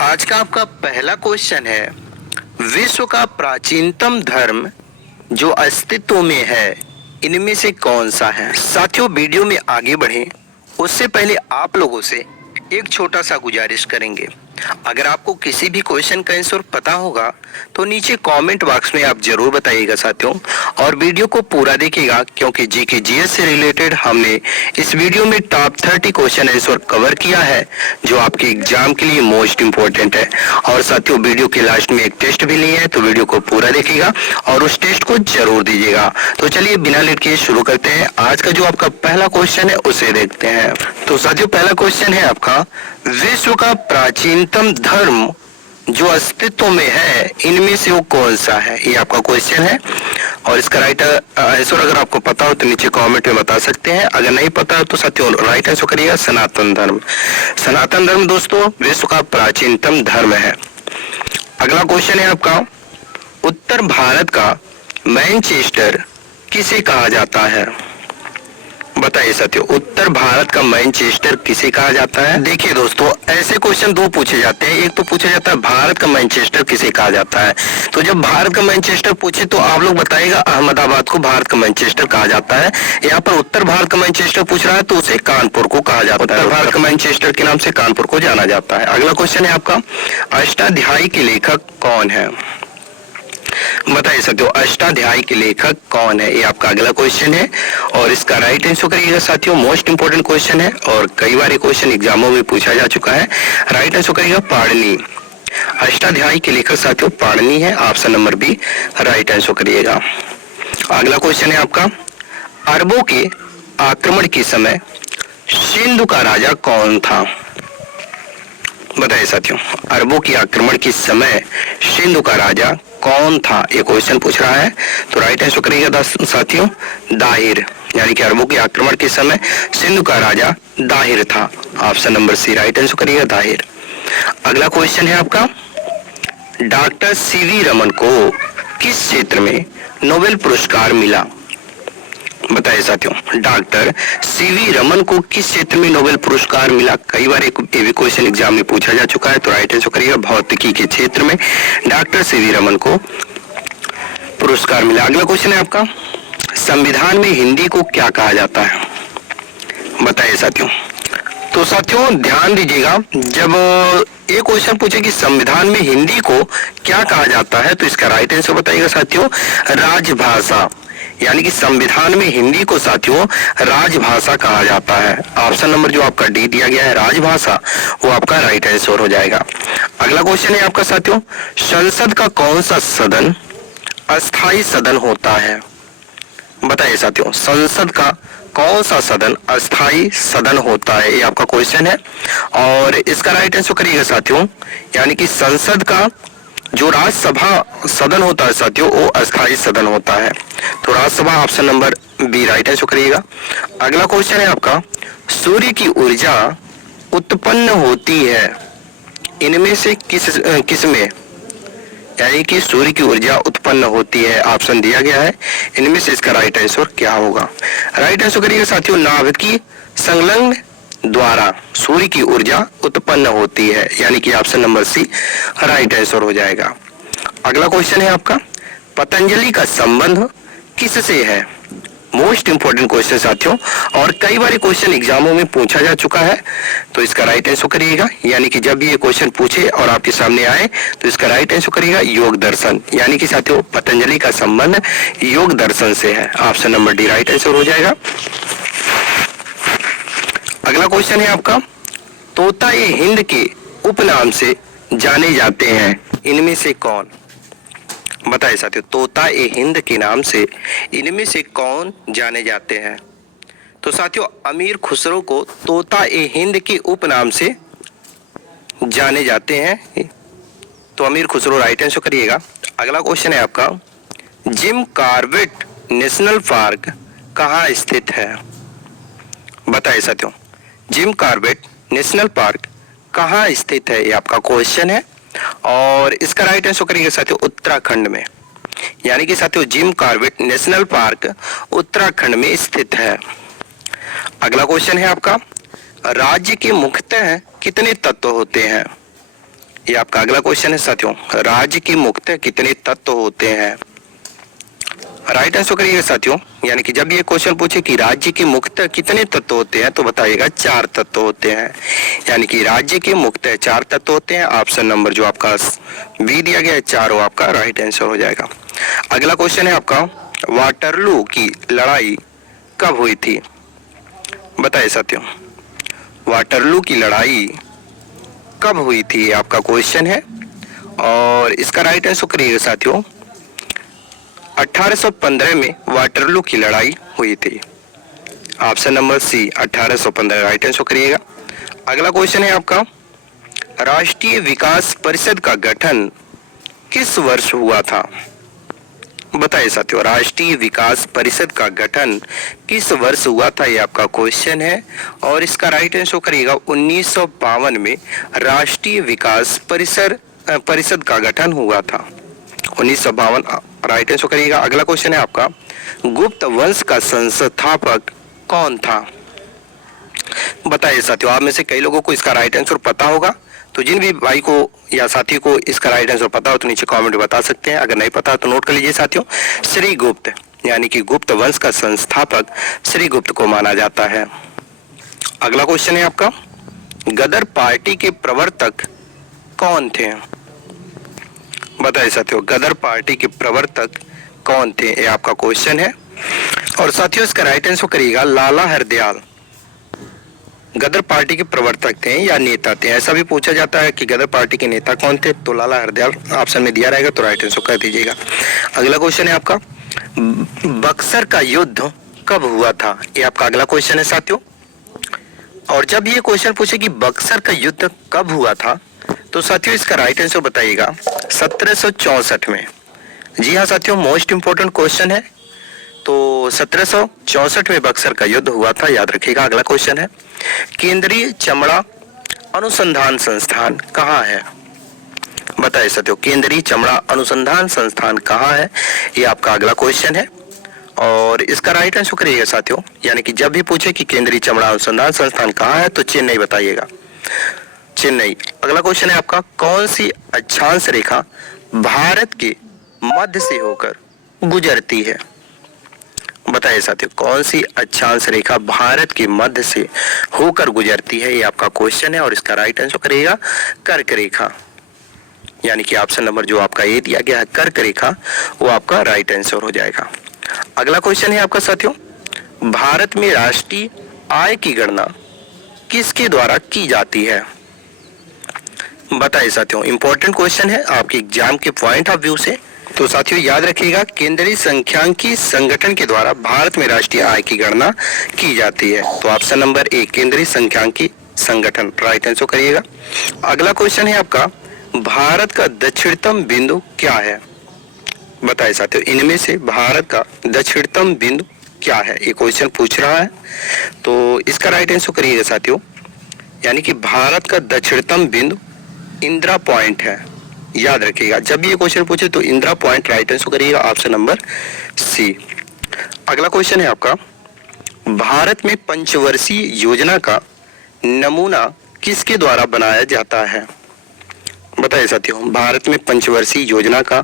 आज का आपका पहला क्वेश्चन है, विश्व का प्राचीनतम धर्म जो अस्तित्व में है इनमें से कौन सा है। साथियों, वीडियो में आगे बढ़ें उससे पहले आप लोगों से एक छोटा सा गुजारिश करेंगे। अगर आपको किसी भी क्वेश्चन का आंसर पता होगा तो नीचे कमेंट बॉक्स में आप जरूर बताइएगा साथियों, और वीडियो को पूरा देखिएगा क्योंकि जीके जीएस से रिलेटेड हमने इस वीडियो में टॉप 30 क्वेश्चन आंसर कवर किया है जो आपके एग्जाम के लिए मोस्ट इंपोर्टेंट है। और साथियों, वीडियो के लास्ट में एक टेस्ट भी नहीं है तो वीडियो को पूरा देखिएगा और उस टेस्ट को जरूर दीजिएगा। तो चलिए बिना लेट के शुरू करते हैं। आज का जो आपका पहला क्वेश्चन है उसे देखते हैं। तो साथियों, पहला क्वेश्चन है आपका, विश्व का प्राचीनतम धर्म जो अस्तित्व में है इनमें से वो कौन सा है, ये आपका क्वेश्चन है। और इसका राइट आंसर अगर आपको पता हो तो नीचे कमेंट में बता सकते हैं, अगर नहीं पता हो तो साथियों राइट आंसर करिएगा सनातन धर्म। सनातन धर्म दोस्तों विश्व का प्राचीनतम धर्म है। अगला क्वेश्चन है आपका, उत्तर भारत का मैनचेस्टर किसे कहा जाता है। बताइए साथियों, उत्तर भारत का मैनचेस्टर किसे कहा जाता है। देखिए दोस्तों, ऐसे क्वेश्चन दो पूछे जाते हैं। एक तो पूछा जाता है भारत का मैनचेस्टर किसे कहा जाता है। तो जब भारत का मैनचेस्टर पूछे तो आप लोग बताइएगा अहमदाबाद को भारत का मैनचेस्टर कहा जाता है। यहाँ पर उत्तर भारत का मैनचेस्टर पूछ रहा है तो उसे कानपुर को कहा जाता है। उत्तर भारत का मैनचेस्टर के नाम से कानपुर को जाना जाता है। अगला क्वेश्चन है आपका, अष्टाध्यायी के लेखक कौन है। बताइए साथियों, अष्टाध्यायी के लेखक कौन है, ये आपका अगला क्वेश्चन है। और इसका राइट आंसर करिएगा साथियों, मोस्ट इंपोर्टेंट क्वेश्चन है और कई बार ये क्वेश्चन एग्जामों में पूछा जा चुका है। राइट आंसर करिएगा पाणिनि। अष्टाध्यायी के लेखक साथियों पाणिनि है, option number B right answer करिएगा। अगला क्वेश्चन है आपका, अरबों के आक्रमण के समय सिंधु का राजा कौन था। बताइए साथियों, अरबों के आक्रमण के समय सिंधु का राजा कौन था, ये क्वेश्चन पूछ रहा है। तो राइट आंसर करिएगा साथियों दाहिर, यानी कि अरबों के आक्रमण के समय सिंधु का राजा दाहिर था, option number C right answer करिएगा दाहिर। अगला क्वेश्चन है आपका, डॉक्टर सीवी रमन को किस क्षेत्र में नोबेल पुरस्कार मिला। बताइए साथियों, डॉक्टर सीवी रमन को किस क्षेत्र में नोबेल पुरस्कार मिला। कई बार एक क्वेश्चन एग्जाम में पूछा जा चुका है। तो राइट आंसर करिएगा भौतिकी के क्षेत्र में डॉक्टर सीवी रमन को पुरस्कार मिला। अगला क्वेश्चन है आपका, संविधान में हिंदी को क्या कहा जाता है। बताइए साथियों, तो साथियों ध्यान दीजिएगा, जब ये क्वेश्चन पूछे कि संविधान में हिंदी को क्या कहा जाता है तो इसका राइट आंसर बताइएगा साथियों राजभाषा, यानी कि संविधान में हिंदी को साथियों राजभाषा कहा जाता है। ऑप्शन नंबर जो आपका डी दिया गया है राजभाषा, वो आपका राइट आंसर हो जाएगा। अगला क्वेश्चन है आपका साथियों, संसद का कौन सा सदन अस्थायी सदन होता है। बताइए साथियों, संसद का कौन सा सदन अस्थायी सदन होता है, ये आपका क्वेश्चन है। और इसका राइट आंसर करिएगा साथियों, यानी कि संसद का जो राज्यसभा सदन होता है साथियों वो अस्थायी सदन होता है। तो Rajya Sabha option number B right answer करिएगा। अगला क्वेश्चन है आपका, सूर्य की ऊर्जा उत्पन्न होती है इनमें से किस में, यानी कि सूर्य की ऊर्जा उत्पन्न होती है, ऑप्शन दिया गया है, इनमें से इसका राइट आंसर क्या होगा। राइट आंसर करिएगा साथियों, नाभिकीय संलग्न द्वारा सूर्य की ऊर्जा उत्पन्न होती है, यानी कि option number C right answer हो जाएगा। अगला क्वेश्चन है आपका, पतंजलि का संबंध किससे है। मोस्ट इंपोर्टेंट क्वेश्चन साथियों, और कई बार क्वेश्चन एग्जामों में पूछा जा चुका है। तो इसका राइट आंसर करिएगा, यानी कि जब भी ये क्वेश्चन पूछे और आपके सामने आए तो इसका राइट आंसर करिएगा योग दर्शन, यानी कि साथियों पतंजलि का संबंध योग दर्शन से है, option number D right answer हो जाएगा। अगला क्वेश्चन है आपका, तोता ए हिंद के उपनाम से जाने जाते हैं इनमें से कौन। बताइए साथियों, तोता ए हिंद के नाम से इनमें से कौन जाने जाते हैं। तो साथियों अमीर खुसरो को तोता ए हिंद के उपनाम से जाने जाते हैं, तो अमीर खुसरो राइट आंसर करिएगा। अगला क्वेश्चन है आपका, जिम कॉर्बेट नेशनल पार्क कहाँ स्थित है। बताइए साथियों, जिम कॉर्बेट नेशनल पार्क कहाँ स्थित है, ये आपका क्वेश्चन है। और इसका राइट आंसर करिएगा साथियों उत्तराखंड में, यानी कि साथियों Jim Corbett national park Uttarakhand में स्थित है। अगला क्वेश्चन है आपका, राज्य के मुख्यतः कितने तत्व होते हैं। ये आपका अगला क्वेश्चन है साथियों। राज्य के मुख्यतः कितने तत्व होते हैं? राइट आंसर करिएगा साथियों। यानी कि जब ये क्वेश्चन पूछे कि राज्य के मुख्यतः कितने तत्व होते हैं तो बताइएगा 4 तत्व होते हैं। यानी कि राज्य के मुख्यतः 4 तत्व होते हैं। ऑप्शन नंबर जो आपका बी दिया गया है 4 वो आपका राइट आंसर हो जाएगा। अगला क्वेश्चन है आपका, वाटरलू की लड़ाई कब हुई थी? बताइए साथियों, वाटरलू की लड़ाई कब हुई थी? ये आपका क्वेश्चन है और इसका राइट आंसर करिएगा साथियों। 1815 में वाटरलू की लड़ाई हुई थी। Option number C 1815 right answer करिएगा। अगला क्वेश्चन है आपका, राष्ट्रीय विकास परिषद का गठन किस वर्ष हुआ था? बताइए साथियों, राष्ट्रीय विकास परिषद का गठन किस वर्ष हुआ था? ये आपका क्वेश्चन है और इसका राइट आंसर करिएगा 1952 में राष्ट्रीय विकास परिषद का गठन हुआ था। 1952 राइट आंसर करिएगा। अगला क्वेश्चन है आपका, गुप्त वंश का संस्थापक कौन था? बताइए साथियों, आप में से कई लोगों को इसका राइट आंसर पता होगा, तो जिन भी भाई को या साथी को इसका राइट आंसर पता हो तो नीचे कमेंट में बता सकते हैं। अगर नहीं पता तो नोट कर लीजिए साथियों। श्रीगुप्त, यानी कि गुप्त वंश का संस्थापक श्रीगुप्त को माना जाता है। अगला क्वेश्चन है आपका, गदर पार्टी के प्रवर्तक कौन थे? बताइए साथियों, गदर पार्टी के प्रवर्तक कौन थे? ये आपका क्वेश्चन है और साथियों इसका राइट आंसर करिएगा लाला हरदयाल। गदर पार्टी के प्रवर्तक थे या नेता थे, ऐसा भी पूछा जाता है कि गदर पार्टी के नेता कौन थे, तो लाला हरदयाल ऑप्शन में दिया रहेगा तो राइट आंसर कर दीजिएगा। अगला क्वेश्चन है आपका, बक्सर का युद्ध कब हुआ था? ये आपका अगला क्वेश्चन है साथियों। और जब ये क्वेश्चन पूछे कि बक्सर का युद्ध कब हुआ था तो साथियों इसका राइट आंसर बताइएगा 1764 में। जी हाँ साथियों, मोस्ट इंपोर्टेंट क्वेश्चन है। तो 1764 में बक्सर का युद्ध हुआ था, याद रखिएगा। अगला क्वेश्चन है, केंद्रीय चमड़ा अनुसंधान संस्थान कहाँ है? बताइए साथियों, केंद्रीय चमड़ा अनुसंधान संस्थान कहाँ है? ये आपका अगला क्वेश्चन है और इसका राइट आंसर करिएगा साथियों। यानी कि जब भी पूछे कि केंद्रीय चमड़ा अनुसंधान संस्थान कहाँ है तो चेन्नई बताइएगा, चेन्नई। अगला क्वेश्चन है आपका, कौन सी अक्षांश रेखा भारत के मध्य से होकर गुजरती है? बताइए साथियों, कौन सी अक्षांश रेखा भारत के मध्य से होकर गुजरती है? ये आपका क्वेश्चन है और इसका राइट आंसर करिएगा कर्क रेखा। यानी कि ऑप्शन नंबर जो आपका ए दिया गया है कर्क रेखा, वो आपका राइट आंसर हो जाएगा। अगला क्वेश्चन है आपका साथियों, भारत में राष्ट्रीय आय की गणना किसके द्वारा की जाती है? बताइए साथियों, इंपॉर्टेंट क्वेश्चन है आपके एग्जाम के पॉइंट ऑफ व्यू से। तो साथियों याद रखिएगा, केंद्रीय सांख्यिकी संगठन के द्वारा भारत में राष्ट्रीय आय की गणना की जाती है। तो ऑप्शन नंबर ए केंद्रीय सांख्यिकी संगठन राइट आंसर करिएगा। अगला क्वेश्चन है आपका, भारत का दक्षिणतम बिंदु क्या है? बताइए साथियों, इनमें से भारत का दक्षिणतम बिंदु क्या है? ये क्वेश्चन पूछ रहा है तो इसका राइट आंसर करिएगा साथियों। यानी कि भारत का दक्षिणतम बिंदु इंदिरा पॉइंट है, याद रखिएगा। जब ये क्वेश्चन पूछे तो इंदिरा पॉइंट राइट आंसर करिएगा, ऑप्शन नंबर सी। अगला क्वेश्चन है आपका, भारत में पंचवर्षीय योजना का नमूना किसके द्वारा बनाया जाता है? बताइए साथियों, भारत में पंचवर्षीय योजना का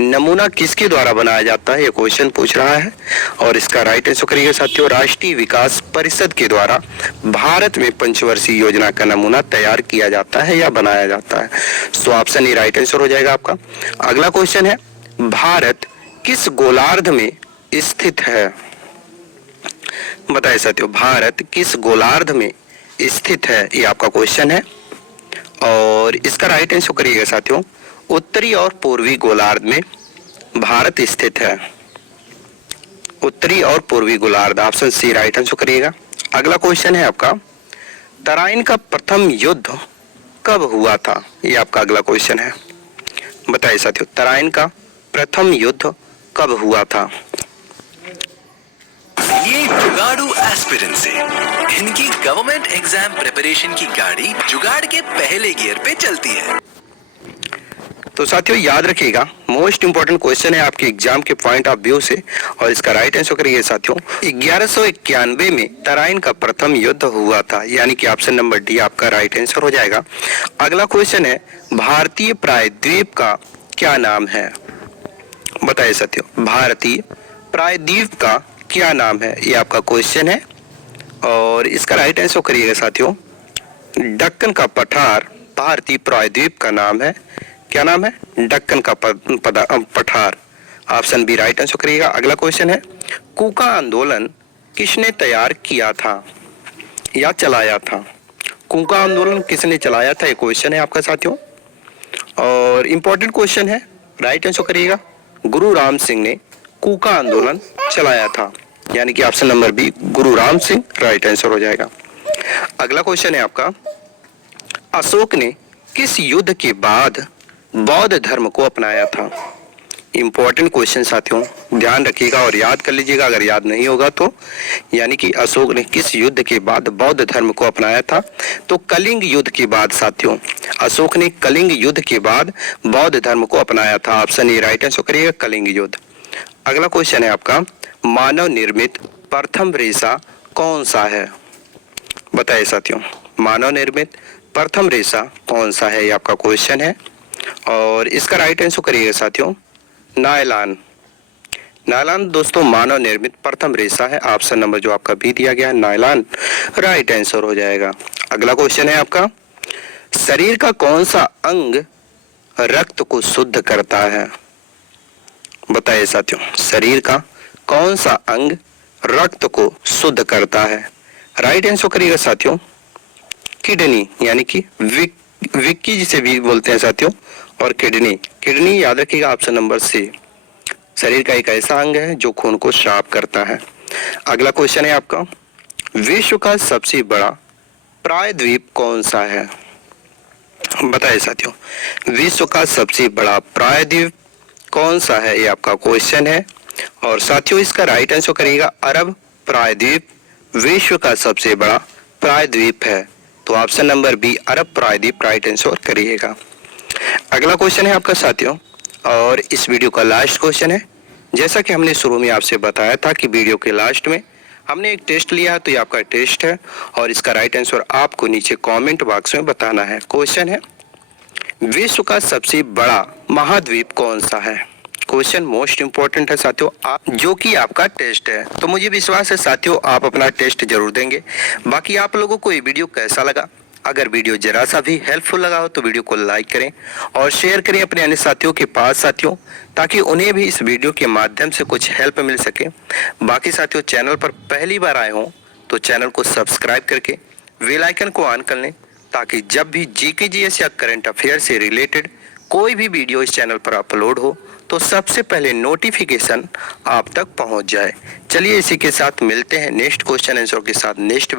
नमूना किसके द्वारा बनाया जाता है? ये क्वेश्चन पूछ रहा है और इसका राइट आंसर करिएगा साथियों, राष्ट्रीय विकास परिषद के द्वारा भारत में पंचवर्षीय योजना का नमूना तैयार किया जाता है या बनाया जाता है। So option A right answer हो जाएगा आपका। अगला क्वेश्चन है, भारत किस गोलार्ध में स्थित है? बताइए साथियों, भारत किस गोलार्ध में स्थित है? ये आपका क्वेश्चन है और इसका राइट आंसर करिएगा साथियों, उत्तरी और पूर्वी गोलार्ध में भारत स्थित है। उत्तरी और पूर्वी गोलार्ध, ऑप्शन सी राइट आंसर करिएगा। अगला क्वेश्चन है आपका, तराइन का प्रथम युद्ध कब हुआ था? ये आपका अगला क्वेश्चन है। बताइए साथियों, तराइन का प्रथम युद्ध कब हुआ था? ये जुगाड़ू एस्पिरेंट से इनकी गवर्नमेंट एग्जाम प्रिपरेशन की गाड़ी जुगाड़ के पहले गियर पे चलती है। तो साथियों याद रखिएगा, मोस्ट इंपोर्टेंट क्वेश्चन है आपके एग्जाम के पॉइंट ऑफ व्यू से और इसका राइट आंसर करिए साथियों, 1191 में तराइन का प्रथम युद्ध हुआ था। यानी कि ऑप्शन नंबर डी आपका राइट आंसर हो जाएगा। अगला क्वेश्चन है, भारतीय प्रायद्वीप का क्या नाम है? बताइए साथियों, भारतीय प्रायद्वीप का क्या नाम है? ये आपका क्वेश्चन है और इसका राइट आंसर करिएगा साथियों। दक्कन का पठार भारतीय प्रायद्वीप का नाम है। क्या नाम है? दक्कन का पठार। ऑप्शन बी राइट आंसर करिएगा। अगला क्वेश्चन है, कूका आंदोलन किसने तैयार किया था या चलाया था? कूका आंदोलन किसने चलाया था? ये क्वेश्चन है आपका साथियों और इंपॉर्टेंट क्वेश्चन है। राइट आंसर करिएगा। गुरु राम सिंह ने कूका आंदोलन चलाया था, यानी कि ऑप्शन नंबर बी गुरु राम सिंह राइट आंसर हो जाएगा। अगला क्वेश्चन है आपका, अशोक ने किस युद्ध के बाद बौद्ध धर्म को अपनाया था? इंपॉर्टेंट क्वेश्चन साथियों, ध्यान रखिएगा और याद कर लीजिएगा अगर याद नहीं होगा तो। यानी कि अशोक ने किस युद्ध के बाद बौद्ध धर्म को अपनाया था? तो कलिंग युद्ध के बाद साथियों, अशोक ने कलिंग युद्ध के बाद बौद्ध धर्म को अपनाया था। ऑप्शन ए राइट आंसर करिएगा, कलिंग युद्ध। अगला क्वेश्चन है आपका, मानव निर्मित प्रथम रेशा कौन सा है? बताइए साथियों, मानव निर्मित प्रथम रेशा कौन सा है? ये आपका क्वेश्चन है और इसका राइट आंसर करिएगा साथियों, नायलॉन। नायलॉन दोस्तों मानव निर्मित प्रथम रेशा है। ऑप्शन नंबर जो आपका बी दिया गया है नायलॉन राइट आंसर हो जाएगा। अगला क्वेश्चन है आपका, शरीर का कौन सा अंग रक्त को शुद्ध करता है? बताइए साथियों, शरीर का कौन सा अंग रक्त को शुद्ध करता है? राइट आंसर करिएगा साथियों, किडनी, यानी कि विक्की जिसे भी बोलते हैं साथियों, और किडनी। किडनी याद रखिएगा, ऑप्शन नंबर सी। शरीर का एक ऐसा अंग है जो खून को साफ करता है। अगला क्वेश्चन है आपका, विश्व का सबसे बड़ा प्रायद्वीप कौन सा है? बताइए साथियों, विश्व का सबसे बड़ा प्रायद्वीप कौन सा है? ये आपका क्वेश्चन है और साथियों इसका राइट आंसर करिएगा, अरब प्रायद्वीप विश्व का सबसे बड़ा प्रायद्वीप है। तो ऑप्शन नंबर बी अरब प्रायद्वीप राइट आंसर करिएगा। अगला क्वेश्चन है आपका साथियों और इस वीडियो का लास्ट क्वेश्चन है। जैसा कि हमने शुरू में आपसे बताया था कि वीडियो के लास्ट में हमने एक टेस्ट लिया है, तो ये आपका टेस्ट है और इसका राइट आंसर आपको नीचे कमेंट बॉक्स में बताना है। क्वेश्चन है, विश्व का सबसे बड़ा महाद्वीप कौन सा है? क्वेश्चन मोस्ट इंपोर्टेंट है साथियों, जो कि आपका टेस्ट है। तो मुझे विश्वास है साथियों आप अपना टेस्ट जरूर देंगे। बाकी आप लोगों को ये वीडियो कैसा लगा? अगर वीडियो जरा सा भी हेल्पफुल लगा हो तो वीडियो को लाइक करें और शेयर करें अपने अन्य साथियों के पास साथियों, ताकि उन्हें भी इस वीडियो के माध्यम से कुछ हेल्प मिल सके। बाकी साथियों चैनल पर पहली बार आए हों तो चैनल को सब्सक्राइब करके बेल आइकन को ऑन कर लें, ताकि जब भी जीके जीएस या करंट अफेयर से रिलेटेड कोई भी वीडियो इस चैनल पर अपलोड हो तो सबसे पहले नोटिफिकेशन आप तक पहुंच जाए। चलिए इसी के साथ मिलते हैं नेक्स्ट क्वेश्चन आंसर के साथ नेक्स्ट